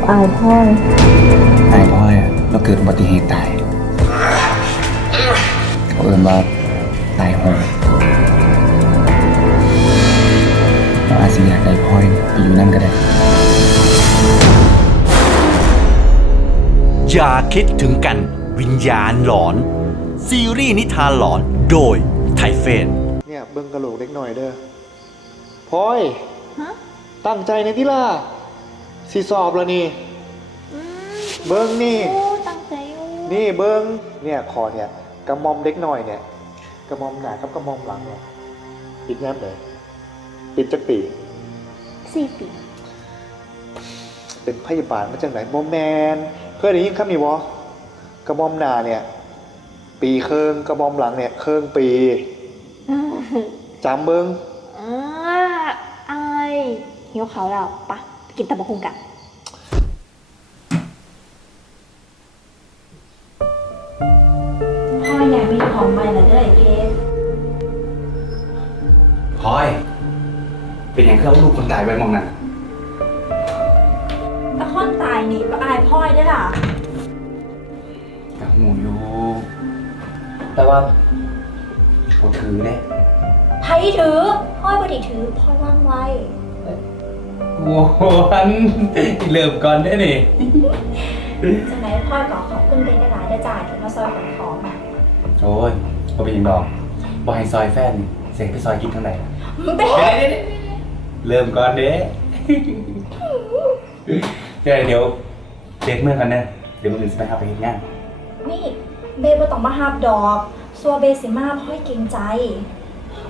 กับอายพ่อยไอ้พ่อยอะเราเกิดอุบัติเหตุตายเขาเอินว่าตายโหงเราอาจสิอยากได้พ่อยไปอยู่นั่นก็ได้ อย่าคิดถึงกันวิญญาณหลอน ซีรีส์นิทานหลอนโดยไทเฟนเนี่ยเบิ้งกระโหลกเล็กหน่อยเด้อพลอยฮะตั้งใจในที่ล่ะ สีสอบแล้วนี่เบิ้งนี่โอ้ตั้งใจอยู่นี่เบิ้งเนี่ยคอเนี่ยกระหมอมเล็กหน่อยเนี่ยกระหมอมหนากับกระหมอมหลังเนี่ยปิดแนบเลยปิดจักปีสี่ปีเป็นพยาบาลมาจากไหนโมแมนเคยได้ยินคำนี้วะกระหมอมหนาเนี่ย ปีเคิงกระหมอมหลังเนี่ยเคิงปีจำเบิ้ง อ่าอายหิวเขาวแล้วปะไป กินตะบะคุงกันพ่ออยากมีของใหม่เหรอเด้อไอ้เพชรพลอย เป็นอย่างเครื่องลูกคนตายไว้มองนั่นตะค่อนตายนี่ก็อายพ่อยได้อล่ะ กับหูอยู่แต่ว่าผมถือเนี่ยไผถือพ่อยบ่ได้ถือพ่อยว่างไว้ โอ้โหอันเริ่มก่อนได้นี่จังไหนพ่อยก็ขอบคุณเป็นหลายๆเด้อจ้าที่มาซอยขนของอะโอ้ยบ่เป็นหยังดอกบ่ให้ซอยแฟนเสียไปซอยกินทั้งไหนเบ๊ะเริ่มก่อนเด้เดี๋ยวเดี๋ยวเด็กเมื่อกันเนอะเดี๋ยวมันอื่นจะไปหาไปเห็นงาน นี่เบบ่ต้องมาหาบดอกซัวเบสิมาพ่อยเกรงใจ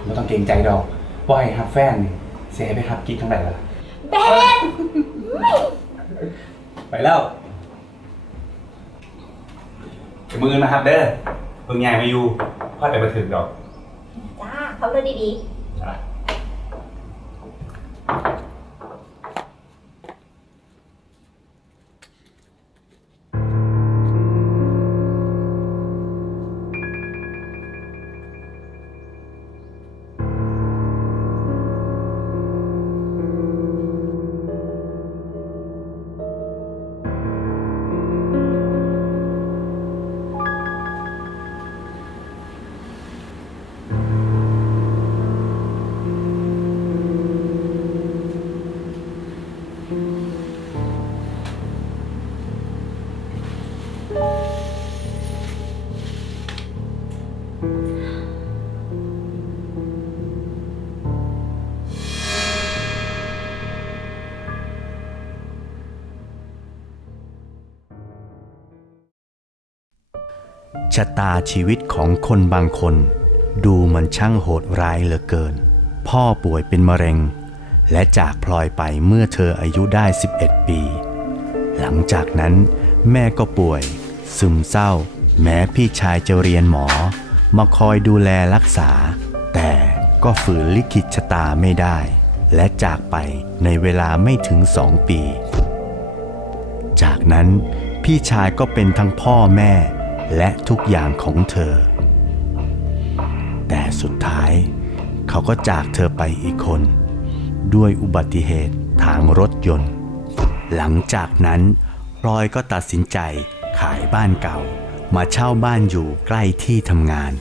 ไม่ต้องเกรงใจดอกบ่ให้ฮักแฟนนี่เสียไปฮักกินทั้งไหนล่ะ เบนไปแล้วเดี๋ยวมืออนมาฮับเด้อเพิ่งยายมาอยู่พ่อไปมาถึงดอกจ้าเขาเลยดี ชะตาชีวิตของคนบางคน ดูมันช่างโหดร้ายเหลือเกิน พ่อป่วยเป็นมะเร็ง และจากพลอยไปเมื่อเธออายุได้ 11 ปี หลังจากนั้นแม่ก็ป่วย ซึมเศร้า แม้พี่ชายจะเรียนหมอ มาคอยดูแลรักษา แต่ก็ฝืนลิขิตชะตาไม่ได้ และจากไปในเวลาไม่ถึงสองปี จากนั้นพี่ชายก็เป็นทั้งพ่อแม่และทุกอย่างของเธอ แต่สุดท้าย เขาก็จากเธอไปอีกคน ด้วยอุบัติเหตุทางรถยนต์ หลังจากนั้นพลอยก็ตัดสินใจขายบ้านเก่า มาเช่าบ้านอยู่ใกล้ที่ทำงาน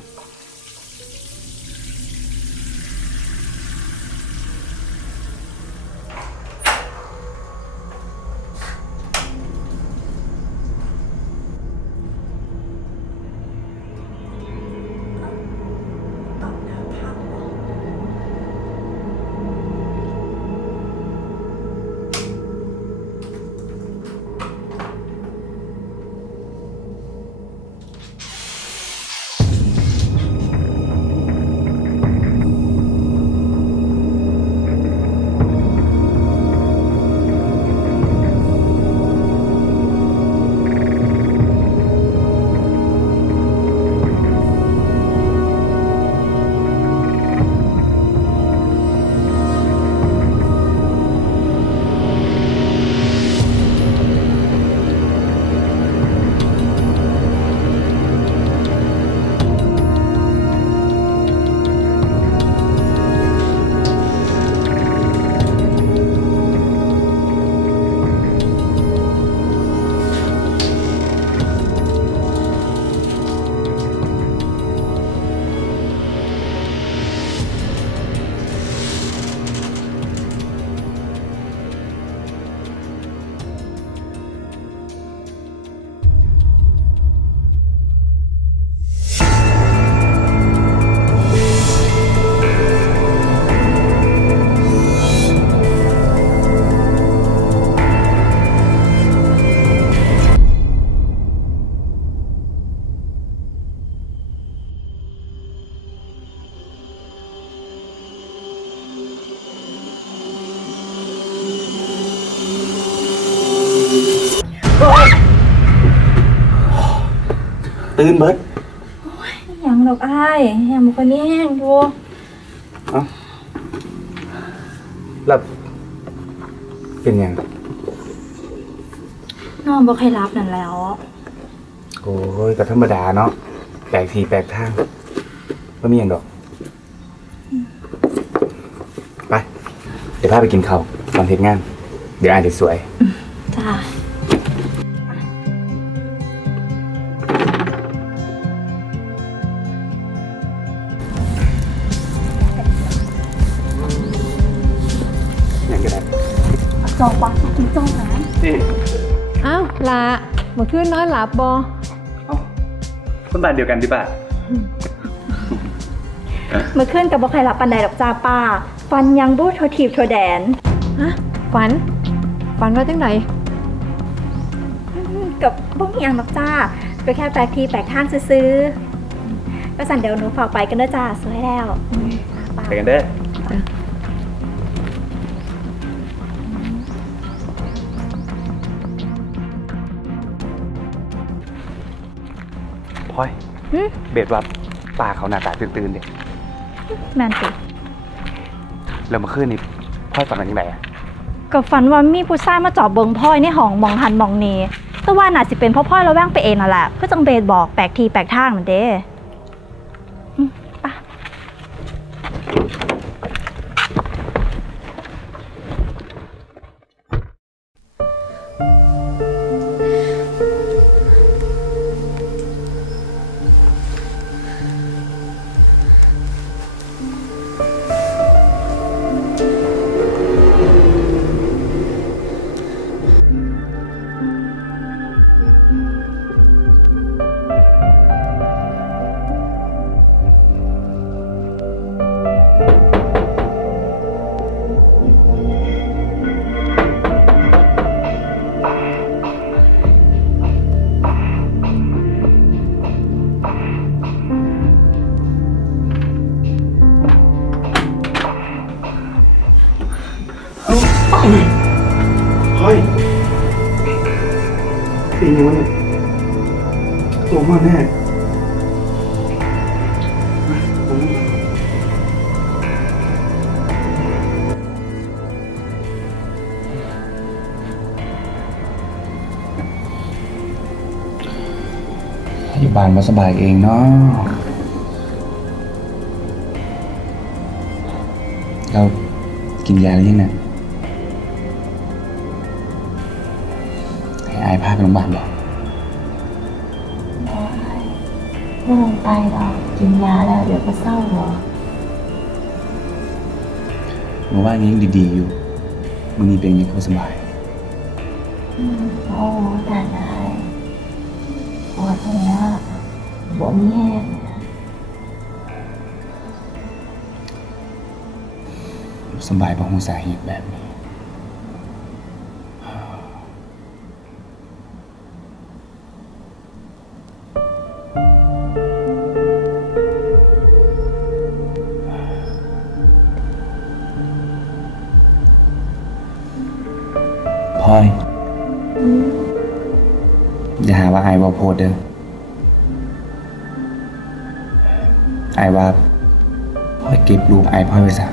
ตื่นเบิดยังดอกอ้ายยังมันก็นี่แห้งอยู่แล้วเป็นยังนอนบ่เคยรับนั่นแล้ว โอ้ยก็ธรรมดาเนาะแปลกทีแปลกทางไม่มีอย่างดอก ไป เดี๋ยวพาไปกินข้าวตอนเทศงาน เดี๋ยวอ่านสวย เมื่อคืนนอนหลับบอคนบ้านเดียวกันดิบ่าเมื่อคืนกับบ่เคยรับปันใดดอกจ้าป้า ฟันยังบู้โททีบโทแดน ฮะ ฝัน ฝันว่าจังไหนกับบ่มีหยังดอกจ้าก็แค่แปลกทีแปลกทางซื้อๆก็สั่นเดี๋ยวหนูฝากไปกันเด้อจ้าสวยแล้วอืมป้าไปกันเด้อ พลอยหึ เบดว่าป่าเขาหน้าตาตื่นๆเด็กแม่นติแล้วเมื่อคืนนี้พลอยฝันว่าอย่างไรอะก็ฝันว่ามีผู้ชายมาจอบเบิงพ่อยในห้องมองหันมองนี้แต่ว่าน่าสิเป็นเพ่อพ่อยเราแว่งไปเองนั่นแหละก็จังเบสบอกแปลกทีแปลกทางนั่นเด้ อยู่บ้านมาสบายเองเนาะเรากินยาหรือยังเนี่ยให้อายพาไปโรงพยาบาลบอกไม่ลงไปหรอกกินยาแล้ว เดี๋ยวก็เศร้าหรอหนูว่าอย่างนี้ยังดีๆอยู่มันมีเป็นอย่างนี้ก็สบายโอ้แต่ได้ปวดหัว บ่มีแห้งสบายเพราะหงสาเหตุแบบนี้ พลอย อย่าหาว่าไอ้ว่โพดเด้อ ไอ้ว่าพลอยเก็บรูปไอ้พลอยไว้ซะ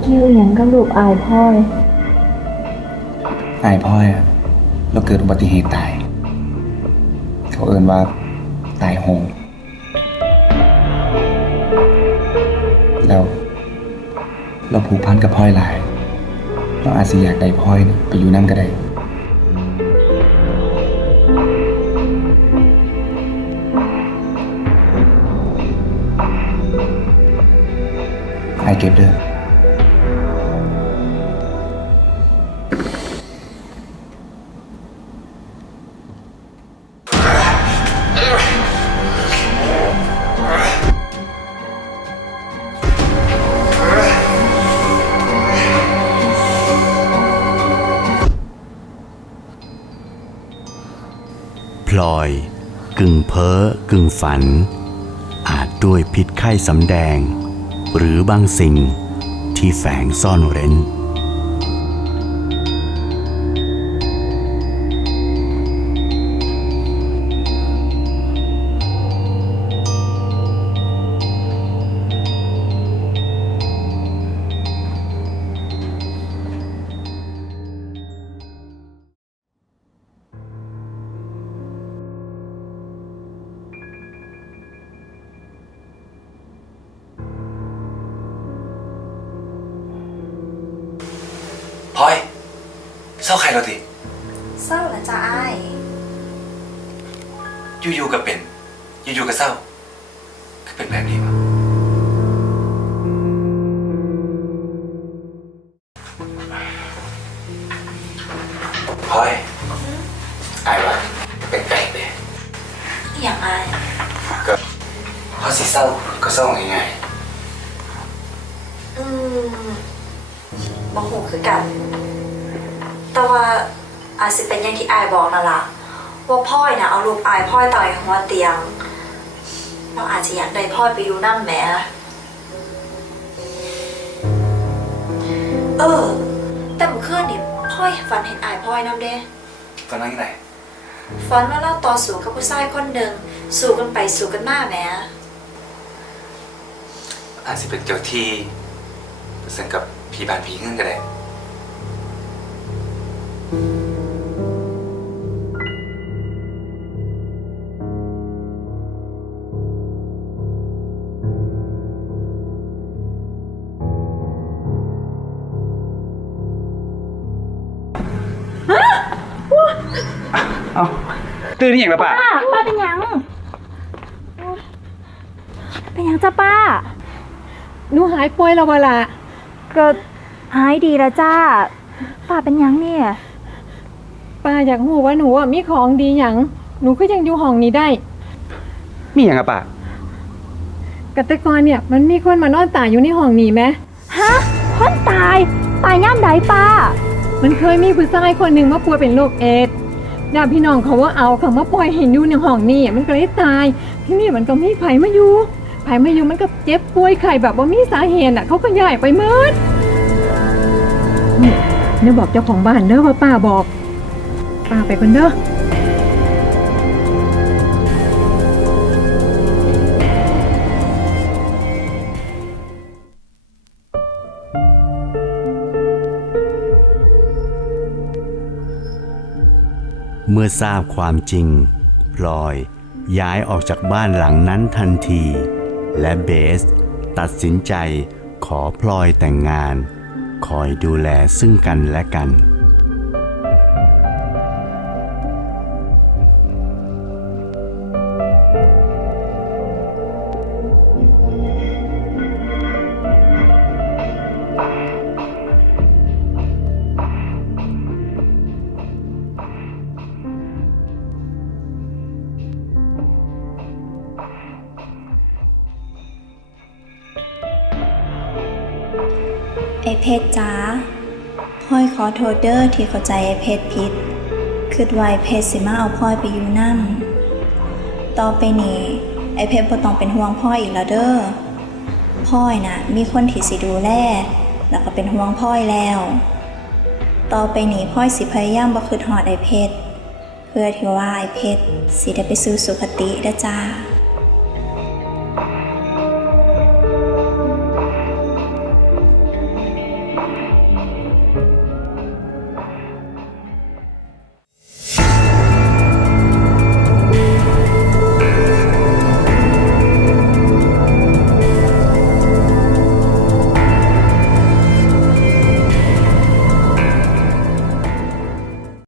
เกี่ยวอย่างกับลูกอายพ่อยไอ้พ่อยอะเราเกิดอุบัติเหตุตาย เขาเอ่นว่าตายโหงแล้วเราผูกพันกับพ่อยหลาย เราอาจสิอยากได้พ่อยนะไปอยู่นั่นก็ได้ ไอเก็บเด้พลอย กึ่งเพ้อกึ่งฝัน อาจด้วยพิษไข้สำแดง หรือบางสิ่งที่แฝงซ่อนเร้น เศร้าใครเราดิเศร้าละจ้าอ้ายอยู่ๆก็เป็น อยู่ๆก็เศร้าก็เป็นแบบนี้วะพลอยอายว่าเป็นแปลกเลยอย่างอ้ายก็พอสิเศร้าก็เศร้าง่ายอืม บ่หูคือกัน แต่ว่าอาจสิเป็นอย่างที่อายบอกนั่นล่ะว่าพ่อยนะเอารูปอายพ่อยต่อยหัวเตียงเราอาจจะอยากได้พ่อยไปอยู่นั่นแหมเออ แต่เมื่อคืนนี่พ่อยฝันเห็นอายพ่อยน้ำเด้ๆตอนนั้นยังไงฝันว่าเราต่อสู้กับผู้ชายคนหนึ่งสู้กันไปสู้กันมาแหมอาจจะเป็นเจ้าที่เสนกับ ผีบานผีเงื่อนก็ได้เอาตื่นนี่อย่างละป่ะป้าป้าเป็นยังเป็นยังจ้าป้า หนูหายป่วยแล้วบ่ล่ะ ก็หายดีแล้วจ้า ป้าเป็นยังเนี่ย ป้าอยากรู้ว่าหนูอะมีของดีหยังหนูก็ยังอยู่ห้องนี้ได้ มีอย่างละป่ะกแต่กอนเนี่ยมันมีคนมานอนตายอยู่ในห้องนี้ไหมฮะคนตาย ตายย่ามใดป้า มันเคยมีผู้ชายคนหนึ่งมาป่วยเป็นโรคเอดส์ญาติพี่น้องเขาว่าเอาเขามาปล่อยเห็นอยู่ในห้องนี้มันก็เลยตาย ที่นี่มันก็มีไผมาอยู่ ไผมาอยู่มันก็เจ็บป่วยไข้แบบว่ามีสาเหตุอะ เขาก็ย้ายไปเมิดนี่เดี๋ยบอกเจ้าของบ้านเด้อว่าป้าบอก ป้าไปคนเด้อเมื่อทราบความจริงพลอยย้ายออกจากบ้านหลังนั้นทันที และเบส ตัดสินใจขอพลอยแต่งงาน คอยดูแลซึ่งกันและกัน ไอเพชรจ้าพลอยขอโทษเด้อที่เข้าใจไอเพชรผิดคิดว่าไอเพชรสิมาเอาพลอยไปอยู่นั่นต่อไปนี้ไอเพชรบ่ต้องเป็นห่วงพ่อยอีกแล้วเด้อพลอยน่ะมีคนที่สิดูแลแล้วก็เป็นห่วงพลอยแล้ว ต่อไปนี้พลอยสิพยายามบ่คิดฮอดไอเพชรเพื่อที่ว่าไอเพชรสิได้ไปสู่สุคติเด้อจ้า